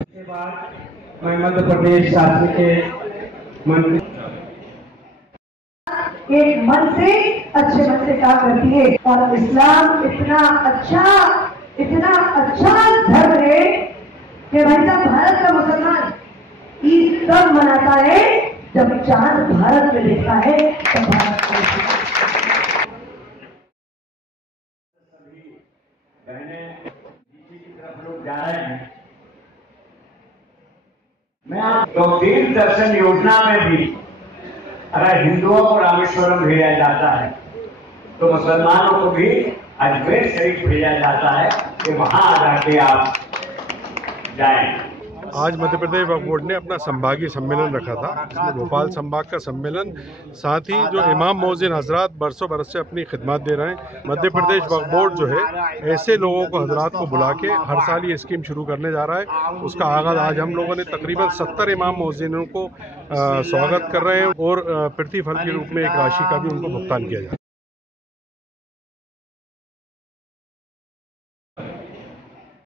के बाद मैं मध्य प्रदेश शासन के मंत्री एक मन से अच्छे मन से काम करती है और इस्लाम इतना अच्छा धर्म है कि भाई साहब भारत का मुसलमान ईद तब मनाता है जब चांद भारत में दिखता है तब भारत को सभी बहनें डीसी की तरफ लोग जा रहे हैं। मैं तो तीर्थ दर्शन योजना में भी अगर हिंदुओं को रामेश्वरम भेजा जाता है तो मुसलमानों को भी अजमेर शरीफ भेजा जाता है कि वहां जाके आप जाएं। आज मध्य प्रदेश वक्फ बोर्ड ने अपना संभागीय सम्मेलन रखा था, जिसमें भोपाल संभाग का सम्मेलन, साथ ही जो इमाम मोहसिन हजरात बरसों बरस से अपनी खिदमत दे रहे हैं। मध्य प्रदेश वक्फ बोर्ड जो है ऐसे लोगों को हजरात को बुला के हर साल ये स्कीम शुरू करने जा रहा है। उसका आगाज़ आज हम लोगों ने तकरीबन 70 इमाम मोहसिनों को स्वागत कर रहे हैं और प्रतिफल के रूप में एक राशि का भी उनको भुगतान किया जा रहा है।